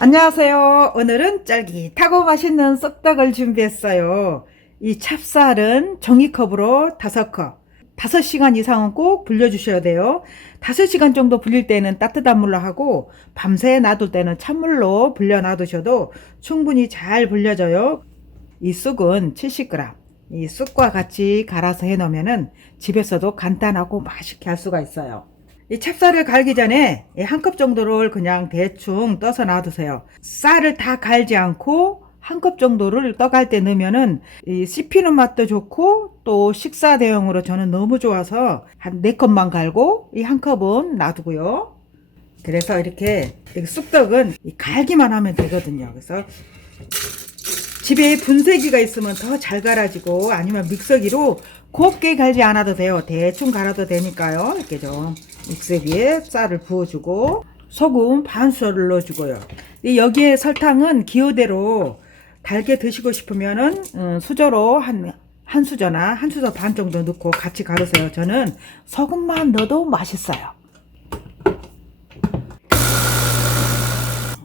안녕하세요. 오늘은 쫄깃하고 맛있는 쑥떡을 준비했어요. 이 찹쌀은 종이컵으로 5컵, 5시간 이상은 꼭 불려주셔야 돼요. 5시간 정도 불릴 때는 따뜻한 물로 하고 밤새 놔둘 때는 찬물로 불려 놔두셔도 충분히 잘 불려져요. 이 쑥은 70g. 이 쑥과 같이 갈아서 해 놓으면은 집에서도 간단하고 맛있게 할 수가 있어요. 이 찹쌀을 갈기 전에 한 컵 정도를 그냥 대충 떠서 놔두세요. 쌀을 다 갈지 않고 한 컵 정도를 떠갈 때 넣으면은 이 씹히는 맛도 좋고 또 식사 대용으로 저는 너무 좋아서 한 4컵만 갈고 이 한 컵은 놔두고요. 그래서 이렇게 쑥떡은 갈기만 하면 되거든요. 그래서 집에 분쇄기가 있으면 더 잘 갈아지고 아니면 믹서기로 곱게 갈지 않아도 돼요. 대충 갈아도 되니까요. 이렇게 좀 믹서기에 쌀을 부어주고 소금 반 수저를 넣어주고요. 여기에 설탕은 기호대로 달게 드시고 싶으면은 수저로 한 수저나 한 수저 반 정도 넣고 같이 갈으세요. 저는 소금만 넣어도 맛있어요.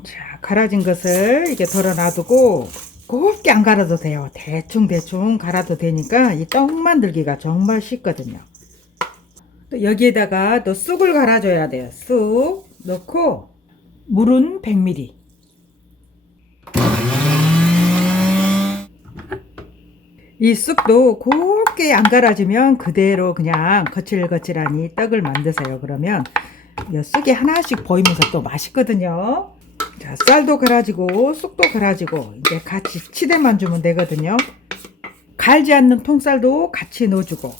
자, 갈아진 것을 이렇게 덜어 놔두고 곱게 안 갈아도 돼요. 대충 갈아도 되니까 이 떡 만들기가 정말 쉽거든요. 또 여기에다가 또 쑥을 갈아줘야 돼요. 쑥 넣고 물은 100ml. 이 쑥도 곱게 안 갈아지면 그대로 그냥 거칠거칠하니 떡을 만드세요. 그러면 이 쑥이 하나씩 보이면서 또 맛있거든요. 자, 쌀도 갈아지고 쑥도 갈아지고 이제 같이 치대만 주면 되거든요. 갈지 않는 통쌀도 같이 넣어주고,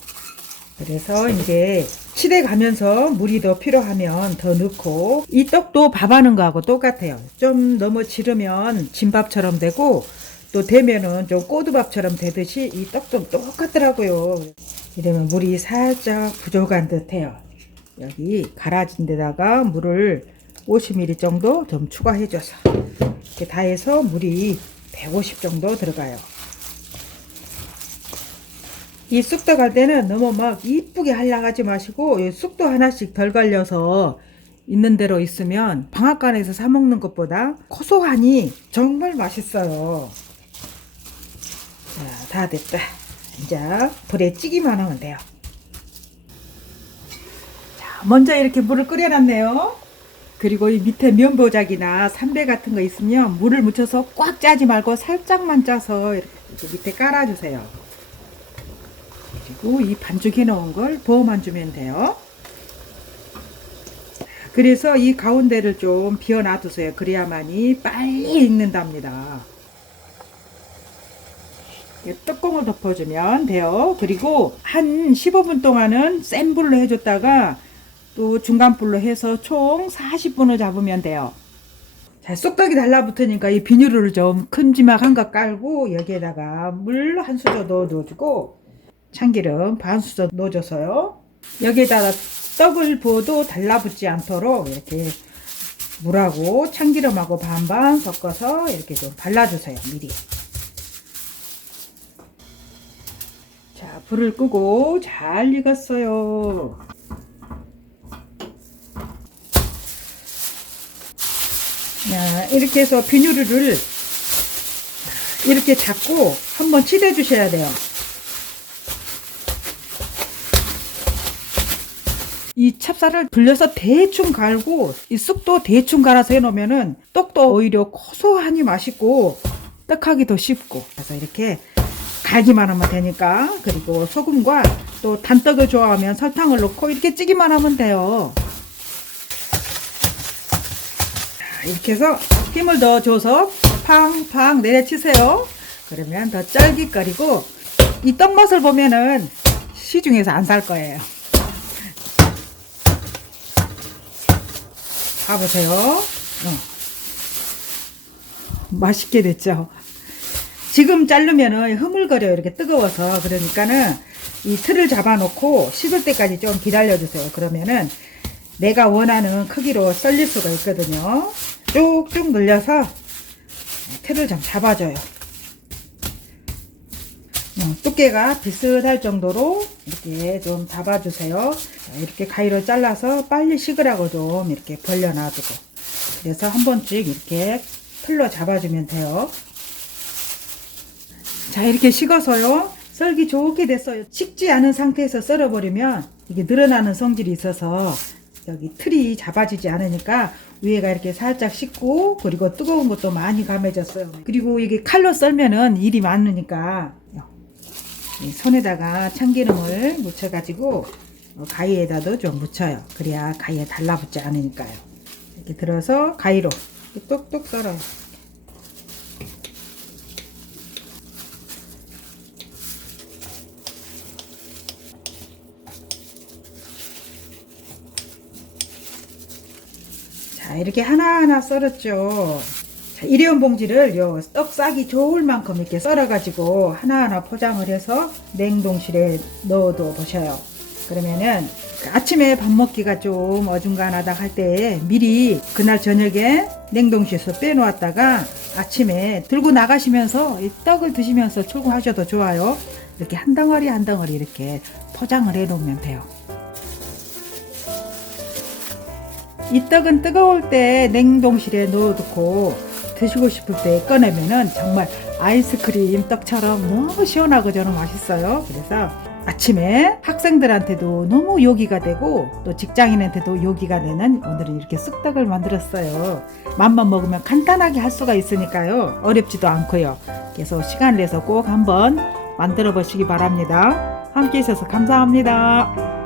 그래서 이제 치대 가면서 물이 더 필요하면 더 넣고, 이 떡도 밥하는 거하고 똑같아요. 좀 너무 지르면 진밥처럼 되고 또 되면은 좀 꼬두밥처럼 되듯이 이 떡도 똑같더라고요. 이러면 물이 살짝 부족한 듯 해요. 여기 갈아진 데다가 물을 50ml 정도 좀 추가해줘서 이렇게 다 해서 물이 150 정도 들어가요. 이 쑥떡 할 때는 너무 막 이쁘게 하려고 하지 마시고 쑥도 하나씩 덜 갈려서 있는 대로 있으면 방앗간에서 사 먹는 것보다 고소하니 정말 맛있어요. 자, 다 됐다. 이제 불에 찌기만 하면 돼요. 자, 먼저 이렇게 물을 끓여놨네요. 그리고 이 밑에 면보작이나 삼배 같은 거 있으면 물을 묻혀서 꽉 짜지 말고 살짝만 짜서 이렇게 밑에 깔아주세요. 그리고 이 반죽해 놓은 걸 부어만 주면 돼요. 그래서 이 가운데를 좀 비워 놔두세요. 그래야만이 빨리 익는답니다. 뚜껑을 덮어주면 돼요. 그리고 한 15분 동안은 센 불로 해줬다가 또 중간 불로 해서 총 40분을 잡으면 돼요. 자, 쑥떡이 달라붙으니까 이 비닐을 좀 큼지막한 거 깔고 여기에다가 물 한 수저 넣어주고 참기름 반 수저 넣어줘서요. 여기에다가 떡을 부어도 달라붙지 않도록 이렇게 물하고 참기름하고 반반 섞어서 이렇게 좀 발라주세요. 미리. 자, 불을 끄고 잘 익었어요. 자, 이렇게 해서 비누를 이렇게 잡고 한번 치대 주셔야 돼요. 이 찹쌀을 불려서 대충 갈고 이 쑥도 대충 갈아서 해 놓으면은 떡도 오히려 고소하니 맛있고 떡하기도 쉽고, 그래서 이렇게 갈기만 하면 되니까. 그리고 소금과 또 단떡을 좋아하면 설탕을 넣고 이렇게 찌기만 하면 돼요. 이렇게 해서 힘을 더 줘서 팡팡 내려치세요. 그러면 더 쫄깃거리고 이 떡 맛을 보면은 시중에서 안 살 거예요. 봐보세요. 맛있게 됐죠. 지금 자르면은 흐물거려요. 이렇게 뜨거워서. 그러니까는 이 틀을 잡아 놓고 식을 때까지 좀 기다려 주세요. 그러면은 내가 원하는 크기로 썰릴 수가 있거든요. 쭉쭉 늘려서 틀을 좀 잡아줘요. 두께가 비슷할 정도로 이렇게 좀 잡아주세요. 이렇게 가위로 잘라서 빨리 식으라고 좀 이렇게 벌려 놔두고, 그래서 한 번씩 이렇게 풀로 잡아주면 돼요. 자, 이렇게 식어서요. 썰기 좋게 됐어요. 식지 않은 상태에서 썰어버리면 이게 늘어나는 성질이 있어서 여기 틀이 잡아지지 않으니까 위에가 이렇게 살짝 식고, 그리고 뜨거운 것도 많이 감해졌어요. 그리고 이게 칼로 썰면은 일이 많으니까 이 손에다가 참기름을 묻혀가지고 가위에다도 좀 묻혀요. 그래야 가위에 달라붙지 않으니까요. 이렇게 들어서 가위로 똑똑 썰어요. 자, 이렇게 하나하나 썰었죠. 자, 일회용 봉지를 요 떡 싸기 좋을 만큼 이렇게 썰어가지고 하나하나 포장을 해서 냉동실에 넣어둬 보셔요. 그러면은 아침에 밥 먹기가 좀 어중간하다 할 때 미리 그날 저녁에 냉동실에서 빼놓았다가 아침에 들고 나가시면서 이 떡을 드시면서 출근하셔도 좋아요. 이렇게 한 덩어리 한 덩어리 이렇게 포장을 해 놓으면 돼요. 이 떡은 뜨거울 때 냉동실에 넣어두고 드시고 싶을 때 꺼내면은 정말 아이스크림 떡처럼 너무 시원하고 저는 맛있어요. 그래서 아침에 학생들한테도 너무 요기가 되고 또 직장인한테도 요기가 되는 오늘은 이렇게 쑥떡을 만들었어요. 맘만 먹으면 간단하게 할 수가 있으니까요. 어렵지도 않고요. 그래서 시간을 내서 꼭 한번 만들어 보시기 바랍니다. 함께 해주셔서 감사합니다.